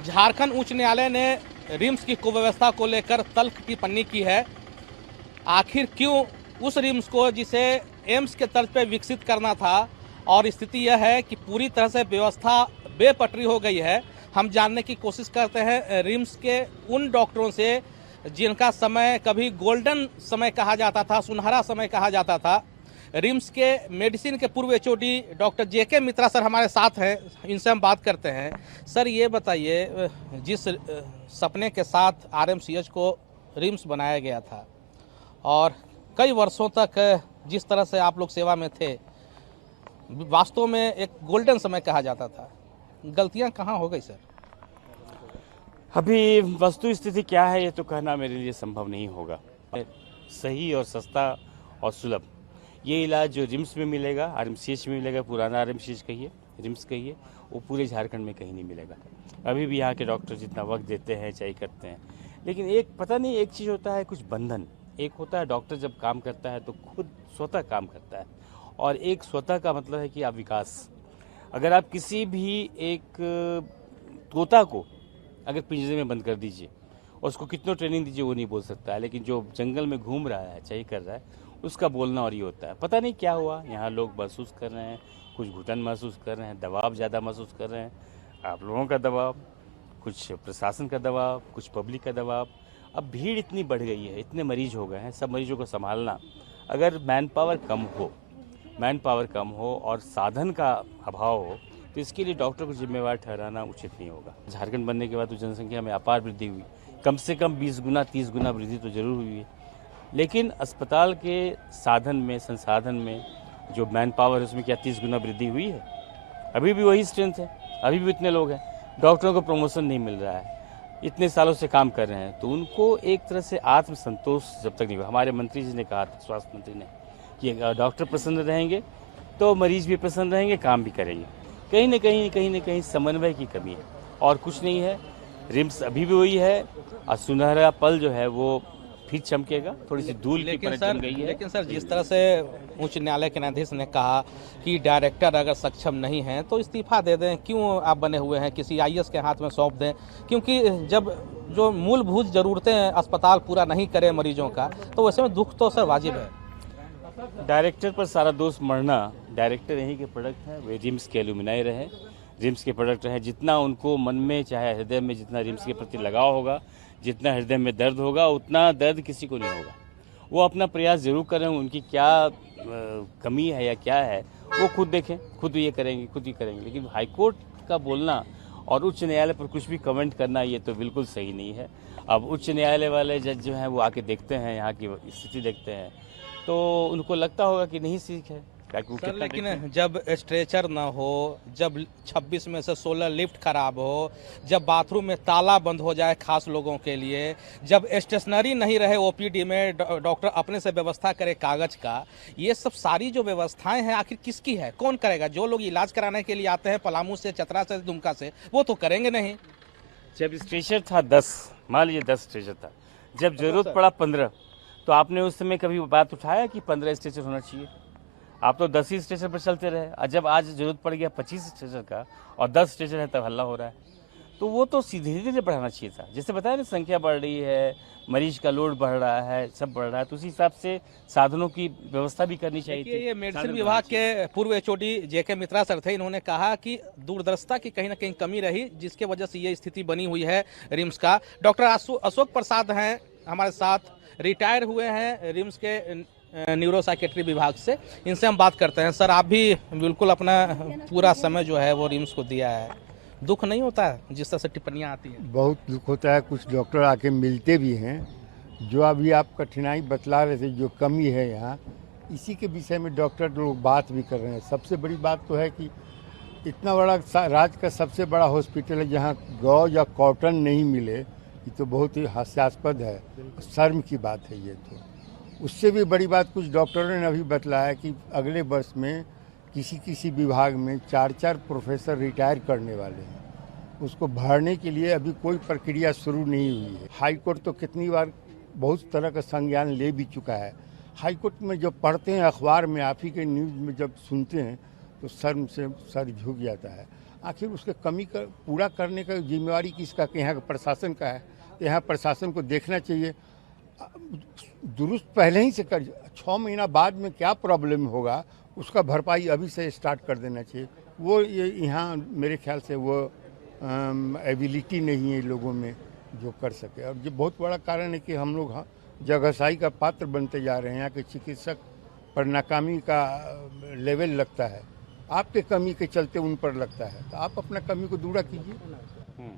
झारखंड उच्च न्यायालय ने रिम्स की कुव्यवस्था को लेकर तल्ख टिप्पणी की है। आखिर क्यों उस रिम्स को जिसे एम्स के तर्ज पर विकसित करना था, और स्थिति यह है कि पूरी तरह से व्यवस्था बेपटरी हो गई है। हम जानने की कोशिश करते हैं रिम्स के उन डॉक्टरों से जिनका समय कभी गोल्डन समय कहा जाता था, सुनहरा समय कहा जाता था। रिम्स के मेडिसिन के पूर्व एचओडी डॉक्टर जेके मित्रा सर हमारे साथ हैं, इनसे हम बात करते हैं। सर ये बताइए, जिस सपने के साथ आरएमसीएच को रिम्स बनाया गया था और कई वर्षों तक जिस तरह से आप लोग सेवा में थे, वास्तव में एक गोल्डन समय कहा जाता था, गलतियां कहाँ हो गई सर? अभी वस्तु स्थिति क्या है ये तो कहना मेरे लिए संभव नहीं होगा। सही और सस्ता और सुलभ ये इलाज जो रिम्स में मिलेगा, आरएमसीएच में मिलेगा, पुराना आरएमसीएच कहिए, रिम्स कहिए, वो पूरे झारखंड में कहीं नहीं मिलेगा। अभी भी यहाँ के डॉक्टर जितना वक्त देते हैं चाहिए करते हैं, लेकिन एक पता नहीं एक चीज़ होता है कुछ बंधन। एक होता है डॉक्टर जब काम करता है तो खुद स्वतः काम करता है, और एक स्वतः का मतलब है कि आप विकास। अगर आप किसी भी एक तोता को अगर पिंजरे में बंद कर दीजिए और उसको कितनों ट्रेनिंग दीजिए वो नहीं बोल सकता है, लेकिन जो जंगल में घूम रहा है चाहिए कर रहा है उसका बोलना और ये होता है। पता नहीं क्या हुआ, यहाँ लोग महसूस कर रहे हैं, कुछ घुटन महसूस कर रहे हैं, दबाव ज़्यादा महसूस कर रहे हैं, आप लोगों का दबाव, कुछ प्रशासन का दबाव, कुछ पब्लिक का दबाव। अब भीड़ इतनी बढ़ गई है, इतने मरीज हो गए हैं, सब मरीजों को संभालना, अगर मैन पावर कम हो और साधन का अभाव हो तो इसके लिए डॉक्टर को जिम्मेवार ठहराना उचित नहीं होगा। झारखंड बनने के बाद तो जनसंख्या में अपार वृद्धि हुई, कम से कम 20 गुना 30 गुना वृद्धि तो जरूर हुई है, लेकिन अस्पताल के साधन में, संसाधन में, जो मैन पावर है उसमें क्या 30 गुना वृद्धि हुई है? अभी भी वही स्ट्रेंथ है, अभी भी इतने लोग हैं, डॉक्टरों को प्रमोशन नहीं मिल रहा है, इतने सालों से काम कर रहे हैं, तो उनको एक तरह से आत्मसंतोष जब तक नहीं हुआ। हमारे मंत्री जी ने कहा था, स्वास्थ्य मंत्री ने, कि डॉक्टर प्रसन्न रहेंगे तो मरीज भी प्रसन्न रहेंगे, काम भी करेंगे। कहीं न कहीं समन्वय की कमी है और कुछ नहीं है। रिम्स अभी भी वही है और सुनहरा पल जो है वो फिर चमकेगा, थोड़ी सी धूल की परत जम गई है। लेकिन सर, जिस तरह से उच्च न्यायालय के न्यायाधीश ने कहा कि डायरेक्टर अगर सक्षम नहीं है तो इस्तीफा दे दें, क्यों आप बने हुए हैं, किसी आईएएस के हाथ में सौंप दें, क्योंकि जब जो मूलभूत जरूरतें अस्पताल पूरा नहीं करे मरीजों का, तो वैसे में दुख तो सर वाजिब है। डायरेक्टर पर सारा दोष मरना, डायरेक्टर यहीं के प्रोडक्ट हैं, वे रिम्स के एलुमिनाई रहे, रिम्स के प्रोडक्ट रहे। जितना उनको मन में चाहे हृदय में जितना रिम्स के प्रति लगाव होगा, जितना हृदय में दर्द होगा, उतना दर्द किसी को नहीं होगा। वो अपना प्रयास जरूर करें, उनकी क्या कमी है या क्या है वो खुद देखें, खुद ये करेंगे, लेकिन हाईकोर्ट का बोलना और उच्च न्यायालय पर कुछ भी कमेंट करना ये तो बिल्कुल सही नहीं है। अब उच्च न्यायालय वाले जज जो हैं वो आके देखते हैं, यहाँ की स्थिति देखते हैं, तो उनको लगता होगा कि नहीं सीख है। सर लेकिन जब स्ट्रेचर ना हो, जब 26 में से 16 लिफ्ट खराब हो, जब बाथरूम में ताला बंद हो जाए खास लोगों के लिए, जब स्टेशनरी नहीं रहे ओपीडी में, डॉक्टर अपने से व्यवस्था करे कागज का, ये सब सारी जो व्यवस्थाएं हैं आखिर किसकी है, कौन करेगा? जो लोग इलाज कराने के लिए आते हैं पलामू से, चतरा से, दुमका से, वो तो करेंगे नहीं। जब स्ट्रेचर था 10, मान लीजिए 10 स्ट्रेचर था, जब जरूरत पड़ा 15, तो आपने उस समय कभी बात उठाया कि 15 स्ट्रेचर होना चाहिए? आप तो 10 ही स्टेशन पर चलते रहे, और जब आज जरूरत पड़ गया 25 स्टेशन का और 10 स्टेशन है तब हल्ला हो रहा है। तो वो तो धीरे धीरे बढ़ाना चाहिए था। जैसे बताया ना, संख्या बढ़ रही है, मरीज का लोड बढ़ रहा है, सब बढ़ रहा है, तो उसी हिसाब से साधनों की व्यवस्था भी करनी चाहिए थी। ये मेडिसिन विभाग के पूर्व एचओडी जेके मित्रा सर थे, इन्होंने कहा कि दूरदर्शिता की कहीं ना कहीं कमी रही, जिसके वजह से ये स्थिति बनी हुई है रिम्स का। डॉक्टर अशोक प्रसाद हैं हमारे साथ, रिटायर हुए हैं रिम्स के न्यूरो साइकेट्री विभाग से, इनसे हम बात करते हैं। सर, आप भी बिल्कुल अपना पूरा समय जो है वो रिम्स को दिया है, दुख नहीं होता है जिस तरह से टिप्पणियां आती हैं? बहुत दुख होता है। कुछ डॉक्टर आके मिलते भी हैं, जो अभी आप कठिनाई बतला रहे थे, जो कमी है यहाँ, इसी के विषय में डॉक्टर लोग बात भी कर रहे हैं। सबसे बड़ी बात तो है कि इतना बड़ा राज्य का सबसे बड़ा हॉस्पिटल है, जहाँ गौ या कॉटन नहीं मिले, ये तो बहुत ही हास्यास्पद है, शर्म की बात है ये तो। उससे भी बड़ी बात कुछ डॉक्टरों ने अभी बतलाया कि अगले वर्ष में किसी विभाग में 4 प्रोफेसर रिटायर करने वाले हैं। उसको भरने के लिए अभी कोई प्रक्रिया शुरू नहीं हुई है। हाईकोर्ट तो कितनी बार बहुत तरह का संज्ञान ले भी चुका है। हाईकोर्ट में जब पढ़ते हैं अखबार में, आप ही के न्यूज़ में जब सुनते हैं, तो शर्म से सर झुक जाता है। आखिर उसके कमी का पूरा करने का जिम्मेवारी किसका, कि यहाँ का प्रशासन का है। तो यहाँ प्रशासन को देखना चाहिए, दुरुस्त पहले ही से कर, 6 महीना बाद में क्या प्रॉब्लम होगा उसका भरपाई अभी से स्टार्ट कर देना चाहिए। वो ये यहाँ मेरे ख्याल से वो एबिलिटी नहीं है लोगों में जो कर सके। और ये बहुत बड़ा कारण है कि हम लोग जगहसाई का पात्र बनते जा रहे हैं। यहाँ के चिकित्सक पर नाकामी का लेवल लगता है, आपके कमी के चलते उन पर लगता है। तो आप अपना कमी को दूर कीजिए।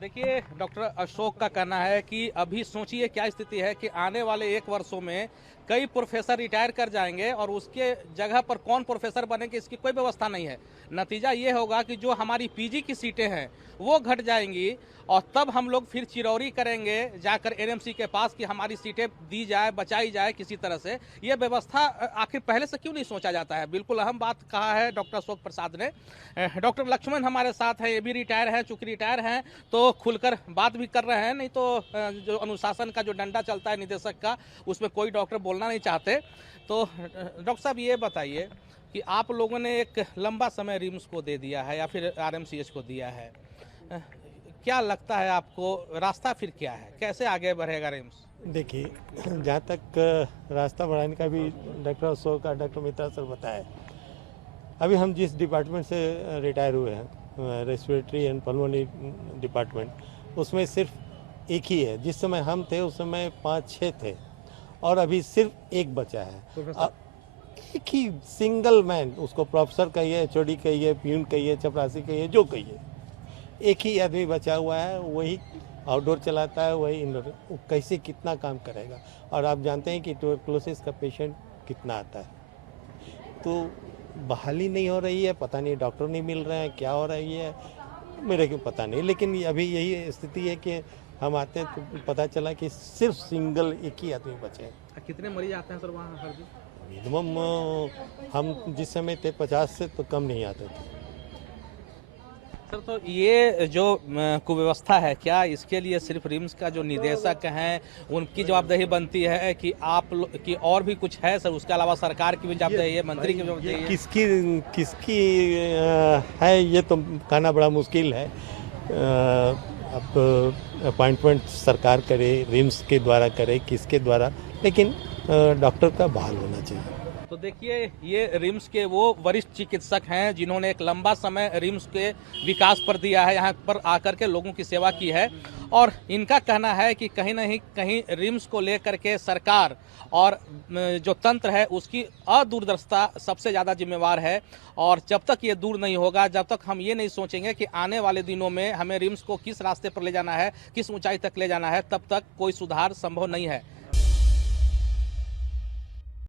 देखिए, डॉक्टर अशोक का कहना है कि अभी सोचिए क्या स्थिति है कि आने वाले 1 वर्षों में कई प्रोफेसर रिटायर कर जाएंगे और उसके जगह पर कौन प्रोफेसर बनेंगे इसकी कोई व्यवस्था नहीं है। नतीजा ये होगा कि जो हमारी पीजी की सीटें हैं वो घट जाएंगी और तब हम लोग फिर चिरौरी करेंगे जाकर एनएमसी के पास कि हमारी सीटें दी जाए, बचाई जाए किसी तरह से। ये व्यवस्था आखिर पहले से क्यों नहीं सोचा जाता है? बिल्कुल अहम बात कहा है डॉक्टर अशोक प्रसाद ने। डॉक्टर लक्ष्मण हमारे साथ हैं, ये भी रिटायर हैं। चूंकि रिटायर हैं तो खुलकर बात भी कर रहे हैं, नहीं तो जो अनुशासन का जो डंडा चलता है निदेशक का, उसमें कोई डॉक्टर बोलना नहीं चाहते। तो डॉक्टर साहब ये बताइए कि आप लोगों ने एक लंबा समय रिम्स को दे दिया है या फिर आरएमसीएच को दिया है, क्या लगता है आपको रास्ता फिर क्या है, कैसे आगे बढ़ेगा रिम्स? देखिए, जहाँ तक रास्ता बढ़ाने का भी डॉक्टर अशोक का डॉक्टर मित्रा सर बताए, अभी हम जिस डिपार्टमेंट से रिटायर हुए हैं, रेस्पिरेटरी एंड पल्मोनरी डिपार्टमेंट, उसमें सिर्फ एक ही है। जिस समय हम थे उस समय 5-6 थे और अभी सिर्फ एक बचा है। एक ही सिंगल मैन, उसको प्रोफेसर कहिए, एचओडी कहिए, प्यून कहिए, चपरासी कहिए, जो कहिए, एक ही आदमी बचा हुआ है। वही आउटडोर चलाता है, वही इंडोर। वो कैसे कितना काम करेगा? और आप जानते हैं कि ट्यूबरकुलोसिस का पेशेंट कितना आता है। तो बहाली नहीं हो रही है, पता नहीं डॉक्टर नहीं मिल रहे हैं, क्या हो रही है मेरे को पता नहीं। लेकिन अभी यही स्थिति है कि हम आते हैं तो पता चला कि सिर्फ सिंगल एक ही आदमी बचे हैं। कितने मरीज आते हैं सर वहाँ हर दिन? मिनिमम हम जिस समय थे 50 से तो कम नहीं आते थे। सर, तो ये जो कुव्यवस्था है, क्या इसके लिए सिर्फ रिम्स का जो निदेशक हैं उनकी जवाबदेही बनती है कि आप की और भी कुछ है सर? उसके अलावा सरकार की भी जवाबदेही है, मंत्री की जवाबदेही है? किसकी है ये तो कहना बड़ा मुश्किल है। अब अपॉइंटमेंट सरकार करे, रिम्स के द्वारा करे, किसके द्वारा, लेकिन डॉक्टर का बहाल होना चाहिए। तो देखिए, ये रिम्स के वो वरिष्ठ चिकित्सक हैं जिन्होंने एक लंबा समय रिम्स के विकास पर दिया है, यहाँ पर आकर के लोगों की सेवा की है। और इनका कहना है कि कहीं ना कहीं रिम्स को लेकर के सरकार और जो तंत्र है उसकी अदूरदर्शिता सबसे ज़्यादा जिम्मेवार है। और जब तक ये दूर नहीं होगा, जब तक हम ये नहीं सोचेंगे कि आने वाले दिनों में हमें रिम्स को किस रास्ते पर ले जाना है, किस ऊंचाई तक ले जाना है, तब तक कोई सुधार संभव नहीं है।